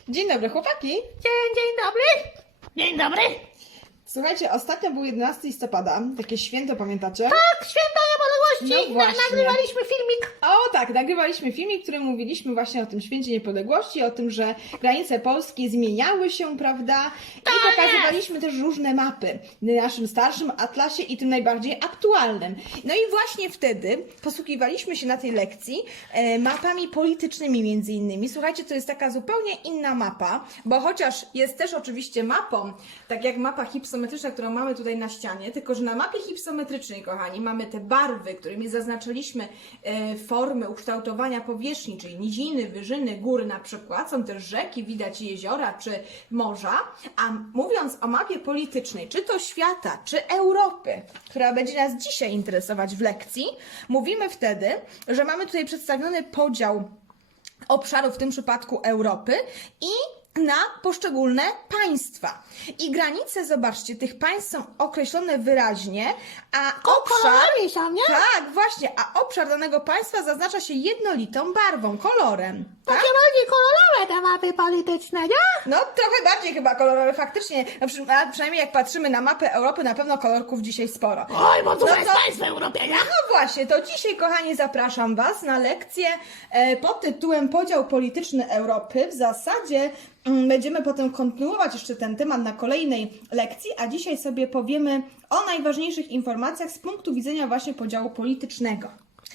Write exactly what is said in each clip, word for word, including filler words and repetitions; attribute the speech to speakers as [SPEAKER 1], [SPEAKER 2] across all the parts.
[SPEAKER 1] Dzień dobry, chłopaki.
[SPEAKER 2] Dzień, dzień dobry. Dzień dobry.
[SPEAKER 1] Słuchajcie, ostatnio był jedenastego listopada, takie święto, pamiętacie?
[SPEAKER 2] Tak, święta niepodległości.
[SPEAKER 1] No właśnie.
[SPEAKER 2] Na, nagrywaliśmy filmik.
[SPEAKER 1] O tak, nagrywaliśmy filmik, w którym mówiliśmy właśnie o tym święcie niepodległości, o tym, że granice Polski zmieniały się, prawda? I
[SPEAKER 2] Tak
[SPEAKER 1] pokazywaliśmy też różne mapy na naszym starszym atlasie i tym najbardziej aktualnym. No i właśnie wtedy posługiwaliśmy się na tej lekcji e, mapami politycznymi między innymi. Słuchajcie, to jest taka zupełnie inna mapa, bo chociaż jest też oczywiście mapą, tak jak mapa hipsometryczna, którą mamy tutaj na ścianie, tylko że na mapie hipsometrycznej, kochani, mamy te barwy, którymi zaznaczyliśmy e, formy ukształtowania powierzchni, czyli niziny, wyżyny, góry na przykład, są też rzeki, widać jeziora czy morza, a mówiąc o mapie politycznej, czy to świata, czy Europy, która będzie nas dzisiaj interesować w lekcji, mówimy wtedy, że mamy tutaj przedstawiony podział obszarów, w tym przypadku Europy i na poszczególne państwa. I granice, zobaczcie, tych państw są określone wyraźnie, a obszar...
[SPEAKER 2] kolorami są, nie?
[SPEAKER 1] Tak, właśnie, a obszar danego państwa zaznacza się jednolitą barwą, kolorem. Tak?
[SPEAKER 2] Takie bardziej kolorowe te mapy polityczne, nie?
[SPEAKER 1] No, trochę bardziej chyba kolorowe, faktycznie. No, przy, a przynajmniej jak patrzymy na mapę Europy, na pewno kolorków dzisiaj sporo.
[SPEAKER 2] Oj, bo tu
[SPEAKER 1] No
[SPEAKER 2] jest
[SPEAKER 1] to-
[SPEAKER 2] państwo w Europie, nie?
[SPEAKER 1] No właśnie, to dzisiaj, kochani, zapraszam Was na lekcję e, pod tytułem Podział polityczny Europy. W zasadzie mm, będziemy potem kontynuować jeszcze ten temat na kolejnej lekcji, a dzisiaj sobie powiemy o najważniejszych informacjach z punktu widzenia właśnie podziału politycznego.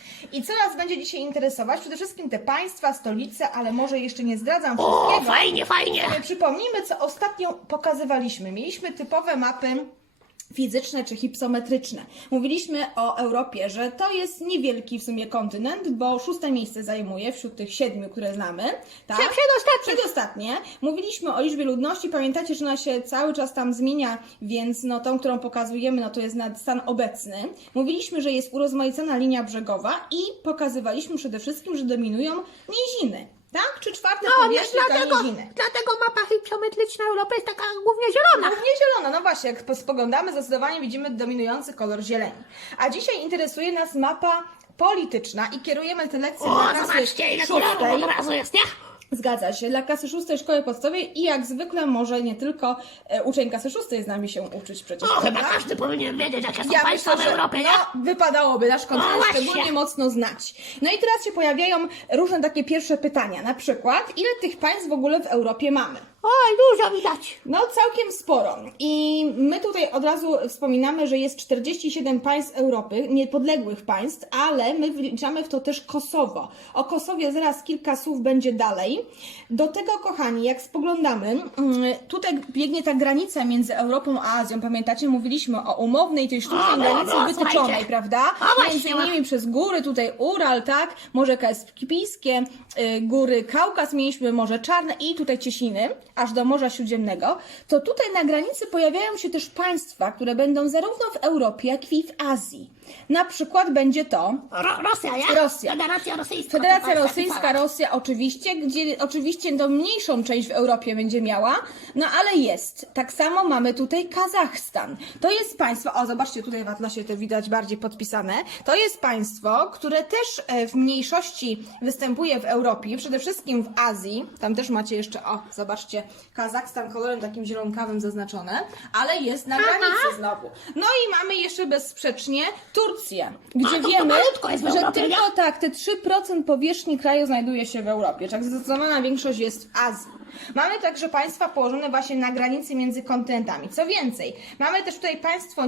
[SPEAKER 1] I co nas będzie dzisiaj interesować? Przede wszystkim te państwa, stolice, ale może jeszcze nie zdradzam
[SPEAKER 2] O,
[SPEAKER 1] wszystkiego.
[SPEAKER 2] fajnie, fajnie.
[SPEAKER 1] Sobie przypomnijmy, co ostatnio pokazywaliśmy. Mieliśmy typowe mapy fizyczne czy hipsometryczne. Mówiliśmy o Europie, że to jest niewielki w sumie kontynent, bo szóste miejsce zajmuje wśród tych siedmiu, które znamy. Tak?
[SPEAKER 2] Prze- Przedostatnie.
[SPEAKER 1] Przedostatnie. Mówiliśmy o liczbie ludności. Pamiętacie, że ona się cały czas tam zmienia, więc no tą, którą pokazujemy, no to jest nad stan obecny. Mówiliśmy, że jest urozmaicona linia brzegowa i pokazywaliśmy przede wszystkim, że dominują niziny. Tak? Czy czwarte
[SPEAKER 2] No,
[SPEAKER 1] powierzchnie to
[SPEAKER 2] dlatego,
[SPEAKER 1] niziny?
[SPEAKER 2] dlatego mapa hipsometryczna Europy jest taka głównie zielona.
[SPEAKER 1] Głównie zielona, no właśnie, jak spoglądamy, zdecydowanie widzimy dominujący kolor zieleni. A dzisiaj interesuje nas mapa polityczna i kierujemy tę lekcję
[SPEAKER 2] O,
[SPEAKER 1] dla klasy
[SPEAKER 2] zobaczcie, ile kolorów
[SPEAKER 1] szóstej.
[SPEAKER 2] od razu jest, nie?
[SPEAKER 1] Zgadza się, dla klasy szóstej szkoły podstawowej i jak zwykle może nie tylko e, uczeń klasy szóstej z nami się uczyć przecież.
[SPEAKER 2] No, chyba
[SPEAKER 1] prawda?
[SPEAKER 2] każdy powinien wiedzieć, jakie są
[SPEAKER 1] Ja
[SPEAKER 2] państwa
[SPEAKER 1] myślę,
[SPEAKER 2] w
[SPEAKER 1] że
[SPEAKER 2] Europie, nie?
[SPEAKER 1] no, wypadałoby nasz kontynent
[SPEAKER 2] No właśnie.
[SPEAKER 1] szczególnie mocno znać. No i teraz się pojawiają różne takie pierwsze pytania, na przykład ile tych państw w ogóle w Europie mamy?
[SPEAKER 2] Oj, dużo widać.
[SPEAKER 1] No całkiem sporo. I my tutaj od razu wspominamy, że jest czterdzieści siedem państw Europy, niepodległych państw, ale my wliczamy w to też Kosowo. O Kosowie zaraz kilka słów będzie dalej. Do tego, kochani, jak spoglądamy, mm, tutaj biegnie ta granica między Europą a Azją. Pamiętacie, mówiliśmy o umownej, tej sztucznej
[SPEAKER 2] O, no,
[SPEAKER 1] granicy
[SPEAKER 2] no,
[SPEAKER 1] wytyczonej,
[SPEAKER 2] słuchajcie.
[SPEAKER 1] prawda?
[SPEAKER 2] A właśnie,
[SPEAKER 1] Między
[SPEAKER 2] no.
[SPEAKER 1] innymi przez góry, tutaj Ural, tak? Morze Kaspijskie, y, góry Kaukaz, mieliśmy Morze Czarne i tutaj Cieśniny, aż do Morza Śródziemnego. To tutaj na granicy pojawiają się też państwa, które będą zarówno w Europie, jak i w Azji. Na przykład będzie to
[SPEAKER 2] Ro Rosja, nie?
[SPEAKER 1] Rosja.
[SPEAKER 2] Federacja Rosyjska.
[SPEAKER 1] Federacja
[SPEAKER 2] to państwa
[SPEAKER 1] Rosyjska,
[SPEAKER 2] typowe.
[SPEAKER 1] Rosja oczywiście, gdzie oczywiście to mniejszą część w Europie będzie miała, no ale jest. Tak samo mamy tutaj Kazachstan. To jest państwo, o zobaczcie tutaj w atlasie to widać bardziej podpisane, to jest państwo, które też e, w mniejszości występuje w Europie, przede wszystkim w Azji, tam też macie jeszcze, o zobaczcie, Kazachstan kolorem takim zielonkawym zaznaczone, ale jest na granicy znowu. No i mamy jeszcze bezsprzecznie Turcję, gdzie
[SPEAKER 2] A, to
[SPEAKER 1] wiemy,
[SPEAKER 2] malutko jest w
[SPEAKER 1] że
[SPEAKER 2] Europie,
[SPEAKER 1] tylko
[SPEAKER 2] nie?
[SPEAKER 1] tak, te trzy procent powierzchni kraju znajduje się w Europie, tak zdecydowana większość jest w Azji. Mamy także państwa położone właśnie na granicy między kontynentami. Co więcej, mamy też tutaj państwo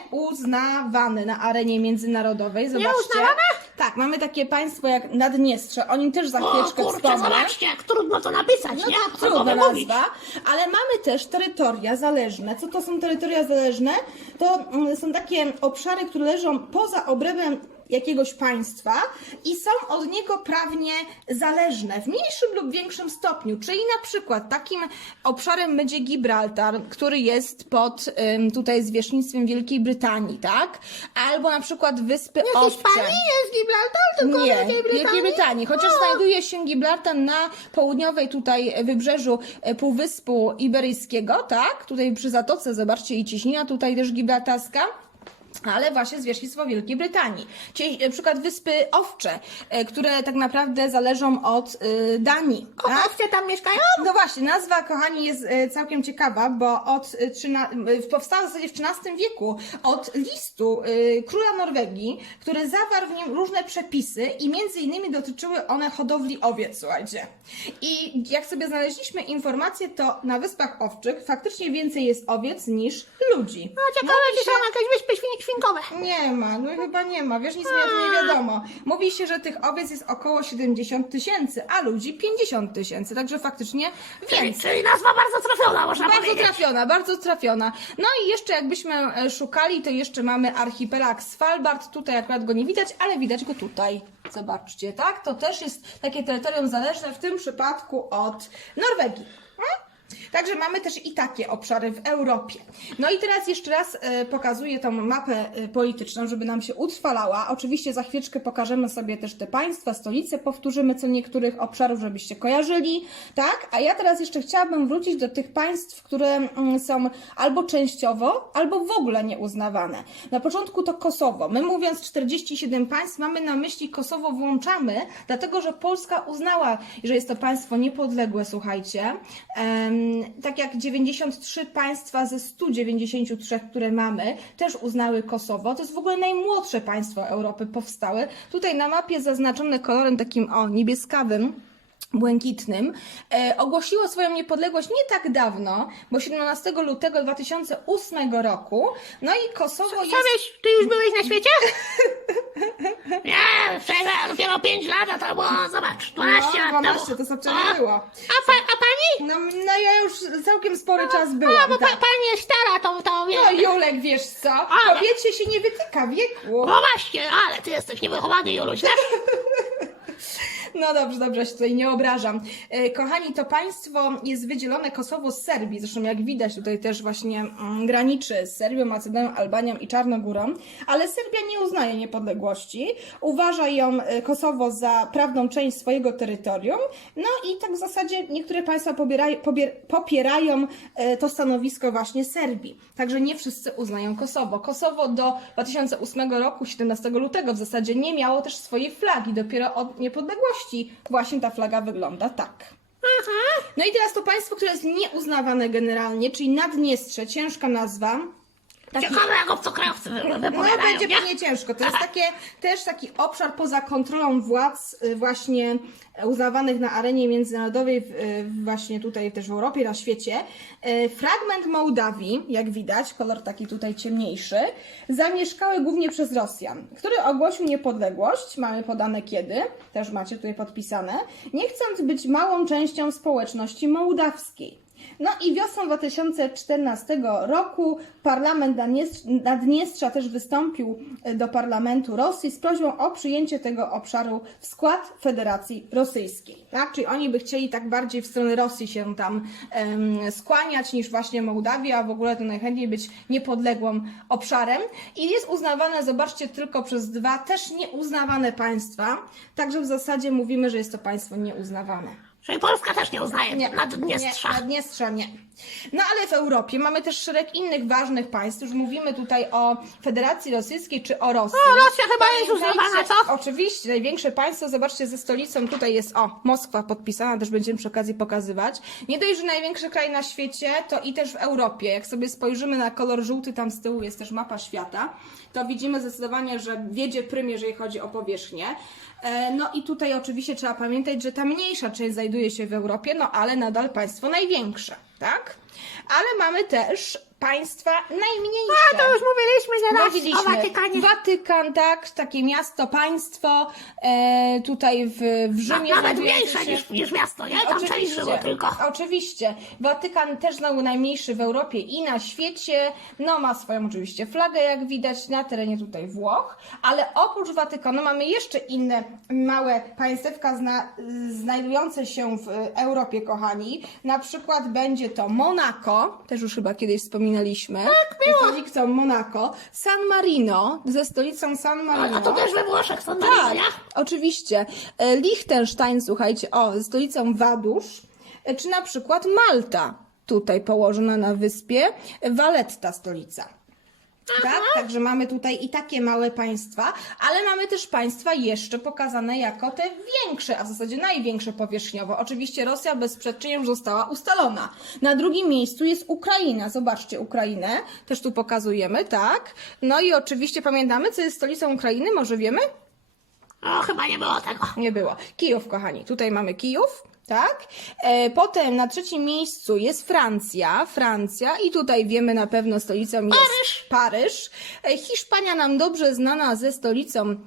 [SPEAKER 1] nieuznawane na arenie międzynarodowej. Zobaczcie.
[SPEAKER 2] Nieuznawane?
[SPEAKER 1] Tak, mamy takie państwo jak Naddniestrze, o nim też za
[SPEAKER 2] O
[SPEAKER 1] chwileczkę
[SPEAKER 2] kurczę,
[SPEAKER 1] wspomnę.
[SPEAKER 2] zobaczcie, jak trudno to napisać,
[SPEAKER 1] No
[SPEAKER 2] nie?
[SPEAKER 1] to
[SPEAKER 2] Co
[SPEAKER 1] trudna
[SPEAKER 2] to mówić?
[SPEAKER 1] nazwa, ale mamy też terytoria zależne. Co to są terytoria zależne? To mm, są takie obszary, które leżą poza obrębem jakiegoś państwa i są od niego prawnie zależne w mniejszym lub większym stopniu. Czyli na przykład takim obszarem będzie Gibraltar, który jest pod ym, tutaj zwierzchnictwem Wielkiej Brytanii, tak? Albo na przykład Wyspy
[SPEAKER 2] Nie
[SPEAKER 1] Owcze.
[SPEAKER 2] Hiszpanii jest Gibraltar, tylko
[SPEAKER 1] Nie,
[SPEAKER 2] Wielkiej Brytanii.
[SPEAKER 1] Wielkiej Brytanii. Chociaż
[SPEAKER 2] No.
[SPEAKER 1] znajduje się Gibraltar na południowej tutaj wybrzeżu e, Półwyspu Iberyjskiego, tak? Tutaj przy Zatoce, zobaczcie, i Cieśnina tutaj też gibraltarska. ale właśnie zwierzchnictwo Wielkiej Brytanii. Czyli na przykład Wyspy Owcze, e, które tak naprawdę zależą od e, Danii. Tak?
[SPEAKER 2] Owce tam mieszkają?
[SPEAKER 1] No właśnie, nazwa, kochani, jest e, całkiem ciekawa, bo od e, trzyna... e, powstała w zasadzie w trzynastym wieku od listu e, króla Norwegii, który zawarł w nim różne przepisy i między innymi dotyczyły one hodowli owiec, słuchajcie. I jak sobie znaleźliśmy informacje, to na Wyspach Owczych faktycznie więcej jest owiec niż ludzi.
[SPEAKER 2] No ciekawe,
[SPEAKER 1] Mówi
[SPEAKER 2] czy są
[SPEAKER 1] się-
[SPEAKER 2] jakieś wyspy świn świnkowe.
[SPEAKER 1] Nie ma, no chyba nie ma, wiesz, nic mi o tym nie wiadomo. Mówi się, że tych owiec jest około siedemdziesiąt tysięcy, a ludzi pięćdziesiąt tysięcy, także faktycznie
[SPEAKER 2] Czyli,
[SPEAKER 1] więcej.
[SPEAKER 2] czyli nazwa bardzo trafiona, można
[SPEAKER 1] Bardzo
[SPEAKER 2] powiedzieć.
[SPEAKER 1] trafiona, bardzo trafiona. No i jeszcze jakbyśmy e, szukali, to jeszcze mamy archipelag Svalbard. Tutaj akurat go nie widać, ale widać go tutaj. Zobaczcie, tak? To też jest takie terytorium zależne w tym przypadku od Norwegii. Hmm? Także mamy też i takie obszary w Europie. No i teraz jeszcze raz e, pokazuję tą mapę e, polityczną, żeby nam się utrwalała. Oczywiście za chwileczkę pokażemy sobie też te państwa, stolice, powtórzymy co niektórych obszarów, żebyście kojarzyli, tak? A ja teraz jeszcze chciałabym wrócić do tych państw, które mm, są albo częściowo, albo w ogóle nieuznawane. Na początku to Kosowo. My mówiąc czterdzieści siedem państw, mamy na myśli Kosowo włączamy, dlatego że Polska uznała, że jest to państwo niepodległe, słuchajcie. Em, tak jak dziewięćdziesiąt trzy państwa ze stu dziewięćdziesięciu trzech, które mamy, też uznały Kosowo. To jest w ogóle najmłodsze państwo Europy powstałe. Tutaj na mapie zaznaczone kolorem takim o niebieskawym, błękitnym, e, ogłosiło swoją niepodległość nie tak dawno, bo siedemnastego lutego dwa tysiące ósmego roku. No i Kosowo jest...
[SPEAKER 2] Sabieś, ty już byłeś na świecie? Nie, przejdę dopiero pięć lat, a to było, zobacz, dwanaście
[SPEAKER 1] No,
[SPEAKER 2] lat
[SPEAKER 1] dwanaście,
[SPEAKER 2] temu.
[SPEAKER 1] to sobie
[SPEAKER 2] A?
[SPEAKER 1] nie było.
[SPEAKER 2] A, pa, a pani?
[SPEAKER 1] No, no ja już całkiem spory czas
[SPEAKER 2] A,
[SPEAKER 1] byłam.
[SPEAKER 2] bo pa,
[SPEAKER 1] Tak.
[SPEAKER 2] pani jest stara, to, to wie.
[SPEAKER 1] No Julek, wiesz co?
[SPEAKER 2] Ale-
[SPEAKER 1] Kobiecie się nie wytyka wieku.
[SPEAKER 2] No właśnie, ale ty jesteś niewychowany, Joluś, wiesz?
[SPEAKER 1] No dobrze, dobrze, ja się tutaj nie obrażam. E, Kochani, to państwo jest wydzielone Kosowo z Serbii, zresztą jak widać tutaj też właśnie mm, graniczy z Serbią, Macedonią, Albanią i Czarnogórą, ale Serbia nie uznaje niepodległości, uważa ją e, Kosowo za prawną część swojego terytorium, no i tak w zasadzie niektóre państwa pobierają, pobier, popierają e, to stanowisko właśnie Serbii, także nie wszyscy uznają Kosowo. Kosowo do dwa tysiące ósmego roku, siedemnastego lutego w zasadzie nie miało też swojej flagi, dopiero od niepodległości właśnie ta flaga wygląda tak. No i teraz to państwo, które jest nieuznawane generalnie, czyli Naddniestrze, ciężka nazwa. Taki,
[SPEAKER 2] Ciekawe, jak obcokrajowcy
[SPEAKER 1] no
[SPEAKER 2] wypowiadają,
[SPEAKER 1] będzie
[SPEAKER 2] nie?
[SPEAKER 1] pewnie ciężko. To jest takie, też taki obszar poza kontrolą władz y, właśnie uznawanych na arenie międzynarodowej, w, y, właśnie tutaj też w Europie, na świecie. Y, Fragment Mołdawii, jak widać, kolor taki tutaj ciemniejszy, zamieszkały głównie przez Rosjan, który ogłosił niepodległość, mamy podane kiedy, też macie tutaj podpisane, nie chcąc być małą częścią społeczności mołdawskiej. No i wiosną dwa tysiące czternastego roku parlament Naddniestrz- Naddniestrza też wystąpił do parlamentu Rosji z prośbą o przyjęcie tego obszaru w skład Federacji Rosyjskiej. Tak? Czyli oni by chcieli tak bardziej w stronę Rosji się tam em, skłaniać niż właśnie Mołdawia, a w ogóle to najchętniej być niepodległym obszarem. I jest uznawane, zobaczcie, tylko przez dwa też nieuznawane państwa. Także w zasadzie mówimy, że jest to państwo nieuznawane.
[SPEAKER 2] Czyli Polska też nie uznaje
[SPEAKER 1] Nie,
[SPEAKER 2] Naddniestrza.
[SPEAKER 1] Nie, Naddniestrza nie. No ale w Europie mamy też szereg innych ważnych państw. Już mówimy tutaj o Federacji Rosyjskiej czy o Rosji.
[SPEAKER 2] No, Rosja chyba jest
[SPEAKER 1] Pamiętajcie-
[SPEAKER 2] uznawana, co?
[SPEAKER 1] Oczywiście, największe państwo, zobaczcie, ze stolicą tutaj jest, o, Moskwa podpisana, też będziemy przy okazji pokazywać. Nie dość, że największy kraj na świecie, to i też w Europie. Jak sobie spojrzymy na kolor żółty, tam z tyłu jest też mapa świata, to widzimy zdecydowanie, że wiedzie prym, jeżeli chodzi o powierzchnię. E, No i tutaj oczywiście trzeba pamiętać, że ta mniejsza część znajduje się w Europie, no ale nadal państwo największe, tak? Ale mamy też państwa najmniejsze.
[SPEAKER 2] A, to już mówiliśmy nieraz
[SPEAKER 1] Mówiliśmy.
[SPEAKER 2] o Watykanie.
[SPEAKER 1] Watykan, tak, takie miasto, państwo, e, tutaj w, w Rzymie.
[SPEAKER 2] Nawet
[SPEAKER 1] znajdujące
[SPEAKER 2] mniejsze
[SPEAKER 1] się-
[SPEAKER 2] niż, niż miasto, nie? Tam część żyło tylko.
[SPEAKER 1] Oczywiście. Watykan też znowu najmniejszy w Europie i na świecie. No ma swoją oczywiście flagę, jak widać, na terenie tutaj Włoch. Ale oprócz Watykanu mamy jeszcze inne małe państewka zna, znajdujące się w Europie, kochani. Na przykład będzie to Monako, też już chyba kiedyś wspominaliśmy. Tak, było. Stolicą Monako. San Marino, ze stolicą San Marino.
[SPEAKER 2] A to też we Włoszech są Marino,
[SPEAKER 1] Tak,
[SPEAKER 2] nie?
[SPEAKER 1] oczywiście. E, Liechtenstein, słuchajcie, o, ze stolicą Wadusz, e, czy na przykład Malta, tutaj położona na wyspie, Valletta stolica. Tak, także mamy tutaj i takie małe państwa, ale mamy też państwa jeszcze pokazane jako te większe, a w zasadzie największe powierzchniowo. Oczywiście Rosja bezsprzecznie już została ustalona. Na drugim miejscu jest Ukraina. Zobaczcie Ukrainę, też tu pokazujemy, tak. No i oczywiście pamiętamy, co jest stolicą Ukrainy, może wiemy?
[SPEAKER 2] O, chyba nie było tego.
[SPEAKER 1] Nie było. Kijów, kochani. Tutaj mamy Kijów. Tak? E, potem na trzecim miejscu jest Francja, Francja i tutaj wiemy na pewno stolicą jest
[SPEAKER 2] Paryż.
[SPEAKER 1] Paryż. E, Hiszpania nam dobrze znana ze stolicą
[SPEAKER 2] Ma,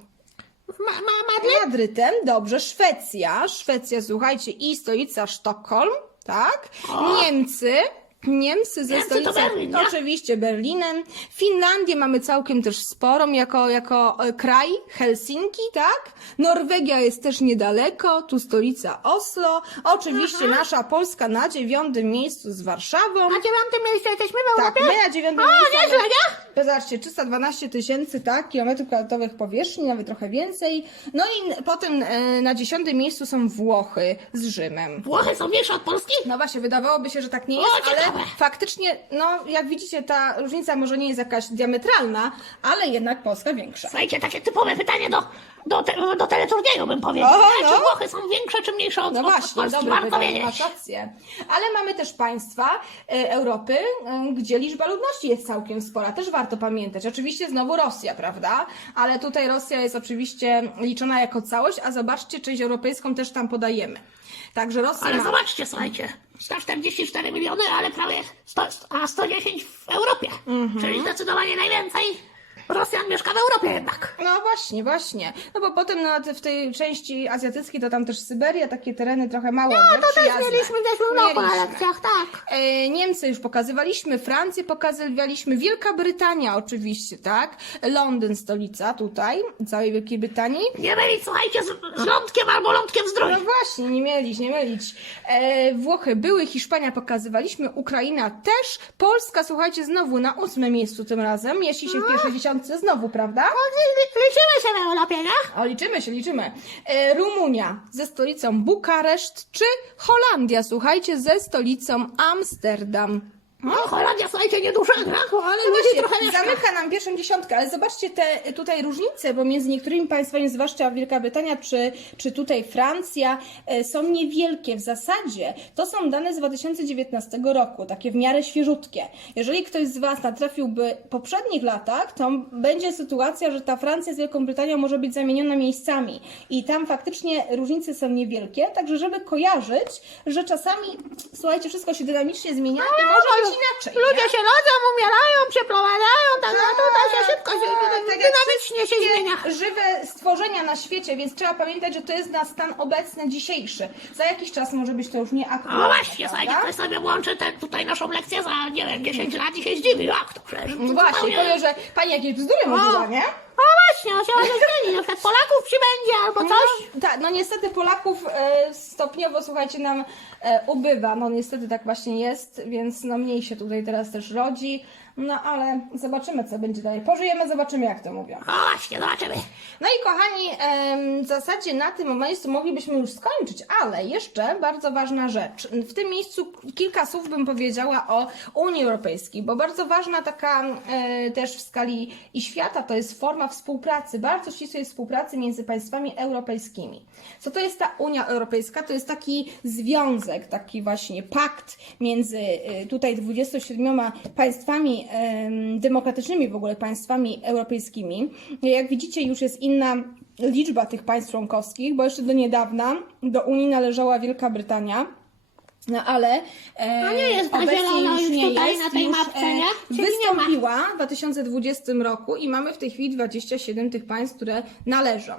[SPEAKER 2] ma, Madryt?
[SPEAKER 1] Madrytem, dobrze, Szwecja, Szwecja, słuchajcie, i stolica Sztokholm, tak?
[SPEAKER 2] O.
[SPEAKER 1] Niemcy, Niemcy ze
[SPEAKER 2] Niemcy to
[SPEAKER 1] stolicą,
[SPEAKER 2] Berlin, nie?
[SPEAKER 1] oczywiście Berlinem. Finlandię mamy całkiem też sporą jako, jako e, kraj, Helsinki, tak? Norwegia jest też niedaleko, tu stolica Oslo. Oczywiście
[SPEAKER 2] Aha.
[SPEAKER 1] nasza Polska na dziewiątym miejscu z Warszawą.
[SPEAKER 2] Na dziewiątym miejscu jesteśmy w
[SPEAKER 1] Tak,
[SPEAKER 2] Europie?
[SPEAKER 1] my na dziewiątym
[SPEAKER 2] O,
[SPEAKER 1] miejscu.
[SPEAKER 2] nieźle, nie?
[SPEAKER 1] Zobaczcie, trzysta dwanaście tysięcy, tak, kilometrów kwadratowych powierzchni, nawet trochę więcej. No i n- potem e, na dziesiątym miejscu są Włochy z Rzymem.
[SPEAKER 2] Włochy są większe od Polski?
[SPEAKER 1] No właśnie, wydawałoby się, że tak nie
[SPEAKER 2] O,
[SPEAKER 1] jest, ale
[SPEAKER 2] ciekawe.
[SPEAKER 1] faktycznie, no jak widzicie, ta różnica może nie jest jakaś diametralna, ale jednak Polska większa.
[SPEAKER 2] Słuchajcie, takie typowe pytanie do, do, te, do teleturnieju bym powiedział.
[SPEAKER 1] O,
[SPEAKER 2] nie?
[SPEAKER 1] no.
[SPEAKER 2] Czy Włochy są większe czy mniejsze od,
[SPEAKER 1] No
[SPEAKER 2] od, od
[SPEAKER 1] właśnie,
[SPEAKER 2] Polski?
[SPEAKER 1] dobre
[SPEAKER 2] Warto
[SPEAKER 1] pytanie,
[SPEAKER 2] wiedzieć.
[SPEAKER 1] masz rację. Ale mamy też państwa e, Europy, e, gdzie liczba ludności jest całkiem spora. Też warto pamiętać. Oczywiście znowu Rosja, prawda? Ale tutaj Rosja jest oczywiście liczona jako całość, a zobaczcie, część europejską też tam podajemy. Także Rosja
[SPEAKER 2] Ale
[SPEAKER 1] ma...
[SPEAKER 2] zobaczcie, słuchajcie, sto czterdzieści cztery miliony, ale prawie sto, a sto dziesięć w Europie.
[SPEAKER 1] Mhm.
[SPEAKER 2] Czyli zdecydowanie najwięcej Rosjan mieszka w Europie jednak.
[SPEAKER 1] No właśnie, właśnie. No bo potem no, w tej części azjatyckiej to tam też Syberia, takie tereny trochę mało
[SPEAKER 2] No to też
[SPEAKER 1] nieprzyjazne.
[SPEAKER 2] mieliśmy w zeszłym roku na
[SPEAKER 1] Mieliśmy.
[SPEAKER 2] lekcjach, tak.
[SPEAKER 1] E, Niemcy już pokazywaliśmy, Francję pokazywaliśmy, Wielka Brytania oczywiście, tak? Londyn, stolica tutaj, całej Wielkiej Brytanii.
[SPEAKER 2] Nie mylić, słuchajcie, z, z lądkiem albo lądkiem w zdrowiu.
[SPEAKER 1] No właśnie, nie mylić, nie mylić. E, Włochy były, Hiszpania pokazywaliśmy, Ukraina też, Polska, słuchajcie, znowu na ósmym miejscu tym razem, jeśli się w pierwszej dziesiątce znowu, prawda?
[SPEAKER 2] Liczymy się w Europie, nie?
[SPEAKER 1] O, liczymy się, liczymy. E, Rumunia ze stolicą Bukareszt, czy Holandia, słuchajcie, ze stolicą Amsterdam.
[SPEAKER 2] No, Holandia, słuchajcie, nieduża, tak? ale
[SPEAKER 1] No
[SPEAKER 2] ludzi
[SPEAKER 1] właśnie,
[SPEAKER 2] trochę mieszka.
[SPEAKER 1] zamyka nam pierwszą dziesiątkę, ale zobaczcie te tutaj różnice, bo między niektórymi państwami, zwłaszcza Wielka Brytania czy, czy tutaj Francja, e, są niewielkie. W zasadzie to są dane z dwa tysiące dziewiętnastego roku, takie w miarę świeżutkie. Jeżeli ktoś z Was natrafiłby w poprzednich latach, to będzie sytuacja, że ta Francja z Wielką Brytanią może być zamieniona miejscami i tam faktycznie różnice są niewielkie, także żeby kojarzyć, że czasami, słuchajcie, wszystko się dynamicznie zmienia i może być inaczej. nie?
[SPEAKER 2] Ludzie się rodzą, umierają, przeprowadzają, tak, no tutaj się szybko się,
[SPEAKER 1] tak, tak jak
[SPEAKER 2] dynamicznie się
[SPEAKER 1] wszystkie
[SPEAKER 2] zmienia.
[SPEAKER 1] żywe stworzenia na świecie, więc trzeba pamiętać, że to jest na stan obecny, dzisiejszy. Za jakiś czas może być to już nieaktualne.
[SPEAKER 2] No właśnie,
[SPEAKER 1] prawda?
[SPEAKER 2] słuchajcie, ktoś sobie włączy tę tutaj naszą lekcję za, nie wiem, dziesięć lat i się zdziwi, jak to przecież. to
[SPEAKER 1] No właśnie,
[SPEAKER 2] zupełnie-
[SPEAKER 1] powiem, że pani jakieś bzdury mówiła, nie?
[SPEAKER 2] O właśnie, on się może zmieni, na przykład Polaków przybędzie albo coś.
[SPEAKER 1] No, tak, no niestety Polaków e, stopniowo, słuchajcie, nam e, ubywa. No niestety tak właśnie jest, więc no mniej się tutaj teraz też rodzi. No ale zobaczymy, co będzie dalej. Pożyjemy, zobaczymy, jak to mówią.
[SPEAKER 2] O właśnie, zobaczymy.
[SPEAKER 1] No i kochani, em, w zasadzie na tym miejscu moglibyśmy już skończyć, ale jeszcze bardzo ważna rzecz. W tym miejscu kilka słów bym powiedziała o Unii Europejskiej, bo bardzo ważna taka e, też w skali i świata to jest forma współpracy, bardzo ścisłej współpracy między państwami europejskimi. Co to jest ta Unia Europejska? To jest taki związek, taki właśnie pakt między e, tutaj dwudziestoma siedmioma państwami em, demokratycznymi w ogóle państwami europejskimi. Jak widzicie, już jest inna liczba tych państw członkowskich, bo jeszcze do niedawna do Unii należała Wielka Brytania. No ale e,
[SPEAKER 2] No nie jest ta
[SPEAKER 1] obecnie
[SPEAKER 2] zielona już
[SPEAKER 1] nie
[SPEAKER 2] tutaj
[SPEAKER 1] jest,
[SPEAKER 2] na tej
[SPEAKER 1] już,
[SPEAKER 2] mapce,
[SPEAKER 1] e,
[SPEAKER 2] nie? Czyli nie ma.
[SPEAKER 1] Wystąpiła w dwa tysiące dwudziestym roku i mamy w tej chwili dwadzieścia siedem tych państw, które należą.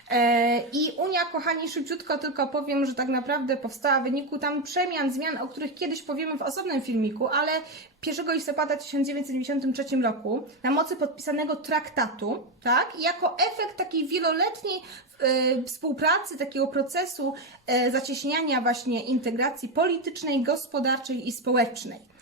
[SPEAKER 1] E, I Unia, kochani, szybciutko tylko powiem, że tak naprawdę powstała w wyniku tam przemian, zmian, o których kiedyś powiemy w osobnym filmiku, ale pierwszego listopada tysiąc dziewięćset dziewięćdziesiątym trzecim roku na mocy podpisanego traktatu, tak, i jako efekt takiej wieloletniej e, współpracy, takiego procesu e, zacieśniania właśnie integracji politycznej, gospodarczej i społecznej.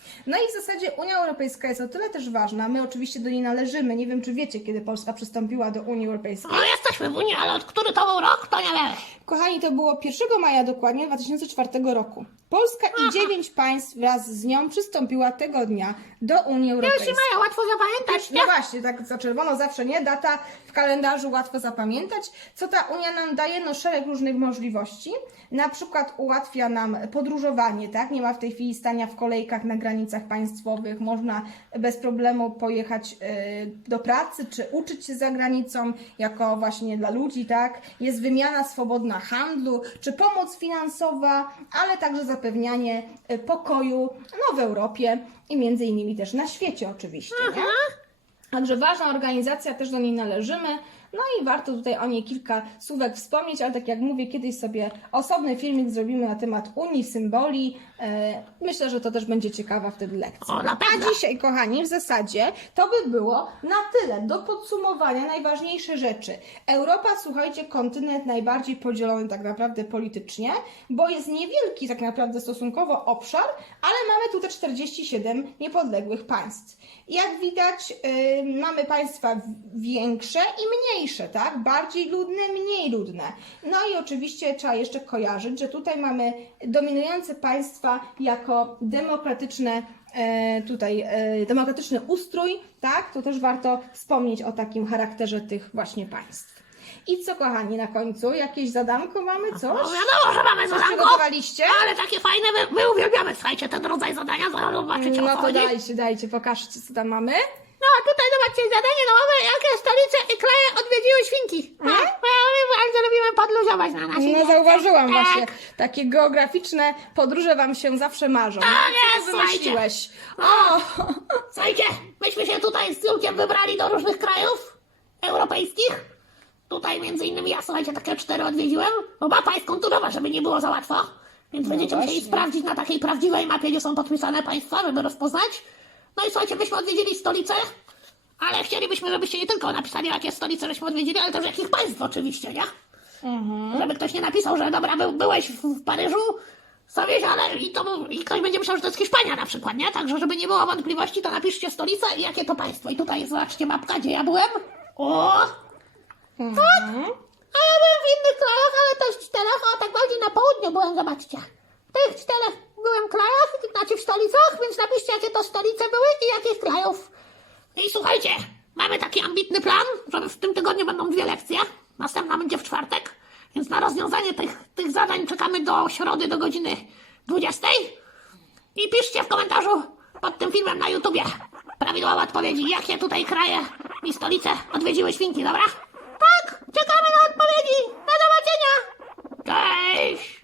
[SPEAKER 1] No i w zasadzie Unia Europejska jest o tyle też ważna, my oczywiście do niej należymy, nie wiem czy wiecie, kiedy Polska przystąpiła do Unii Europejskiej.
[SPEAKER 2] No jesteśmy w Unii, ale od który to był rok, to nie wiemy.
[SPEAKER 1] Kochani, to było pierwszego maja dokładnie dwa tysiące czwartego roku. Polska i dziewięć państw wraz z nią przystąpiła tego dnia do Unii Europejskiej.
[SPEAKER 2] Pierwszy maja, łatwo zapamiętać, nie?
[SPEAKER 1] No właśnie, tak za czerwono zawsze nie, data w kalendarzu łatwo zapamiętać. Co ta Unia nam daje? No szereg różnych możliwości. Na przykład ułatwia nam podróżowanie, tak? Nie ma w tej chwili stania w kolejkach na granicach państwowych, można bez problemu pojechać y, do pracy, czy uczyć się za granicą, jako właśnie dla ludzi, tak? Jest wymiana swobodna handlu, czy pomoc finansowa, ale także zapewnianie y, pokoju no, w Europie i między innymi też na świecie oczywiście, nie? Także ważna organizacja, też do niej należymy. No i warto tutaj o niej kilka słówek wspomnieć, ale tak jak mówię, kiedyś sobie osobny filmik zrobimy na temat Unii, symboli. E, Myślę, że to też będzie ciekawa wtedy lekcja.
[SPEAKER 2] O, na pewno.
[SPEAKER 1] A dzisiaj, kochani, w zasadzie to by było na tyle. Do podsumowania najważniejsze rzeczy. Europa, słuchajcie, kontynent najbardziej podzielony tak naprawdę politycznie, bo jest niewielki tak naprawdę stosunkowo obszar, ale mamy tutaj czterdzieści siedem niepodległych państw. Jak widać, yy, mamy państwa większe i mniejsze, tak? Bardziej ludne, mniej ludne. No i oczywiście trzeba jeszcze kojarzyć, że tutaj mamy dominujące państwa jako demokratyczne, e, tutaj e, demokratyczny ustrój, tak? To też warto wspomnieć o takim charakterze tych właśnie państw. I co, kochani, na końcu? Jakieś zadanko mamy? Coś?
[SPEAKER 2] No wiadomo, że mamy
[SPEAKER 1] Coś
[SPEAKER 2] zadanko,
[SPEAKER 1] przygotowaliście?
[SPEAKER 2] ale takie fajne, my, my uwielbiamy, słuchajcie, ten rodzaj zadania, zaraz zobaczycie, o
[SPEAKER 1] No
[SPEAKER 2] co
[SPEAKER 1] to
[SPEAKER 2] chodzi.
[SPEAKER 1] dajcie, dajcie, pokażcie, co tam mamy.
[SPEAKER 2] No, a tutaj zobaczcie zadanie, no mamy jakie stolice i kraje odwiedziły świnki. No,
[SPEAKER 1] Mhm.
[SPEAKER 2] my bardzo lubimy podluzować na naszej
[SPEAKER 1] No
[SPEAKER 2] lekcji.
[SPEAKER 1] zauważyłam
[SPEAKER 2] Tak.
[SPEAKER 1] właśnie, takie geograficzne podróże wam się zawsze marzą.
[SPEAKER 2] Tak
[SPEAKER 1] No, co
[SPEAKER 2] jest,
[SPEAKER 1] ty wymyśliłeś? O!
[SPEAKER 2] Słuchajcie, myśmy się tutaj z Julkiem wybrali do różnych krajów europejskich. Tutaj między innymi ja, słuchajcie, takie cztery odwiedziłem, bo mapa jest konturowa, żeby nie było za łatwo. Więc będziecie musieli
[SPEAKER 1] właśnie.
[SPEAKER 2] sprawdzić na takiej prawdziwej mapie, gdzie są podpisane państwa, żeby rozpoznać. No i słuchajcie, myśmy odwiedzili stolice, ale chcielibyśmy, żebyście nie tylko napisali, jakie stolice żeśmy odwiedzili, ale też jakich państw oczywiście, nie?
[SPEAKER 1] Mhm.
[SPEAKER 2] Żeby ktoś nie napisał, że dobra, by, byłeś w, w Paryżu, sobie, ale i, to, i ktoś będzie myślał, że to jest Hiszpania na przykład, nie? Także żeby nie było wątpliwości, to napiszcie stolicę i jakie to państwo. I tutaj zobaczcie mapka, gdzie ja byłem. O!
[SPEAKER 1] Mhm.
[SPEAKER 2] A ja byłem w innych krajach, ale też czterech, a tak bardziej na południu byłem, zobaczcie. W tych czterech byłem krajach, znaczy w stolicach, więc napiszcie, jakie to stolice były i jakich krajów. I słuchajcie, mamy taki ambitny plan, że w tym tygodniu będą dwie lekcje, następna będzie w czwartek, więc na rozwiązanie tych, tych zadań czekamy do środy do godziny dwudziestej. I piszcie w komentarzu pod tym filmem na YouTubie prawidłowe odpowiedzi, jakie tutaj kraje i stolice odwiedziły świnki, dobra? Tak, czekamy na odpowiedzi. Do zobaczenia. Cześć.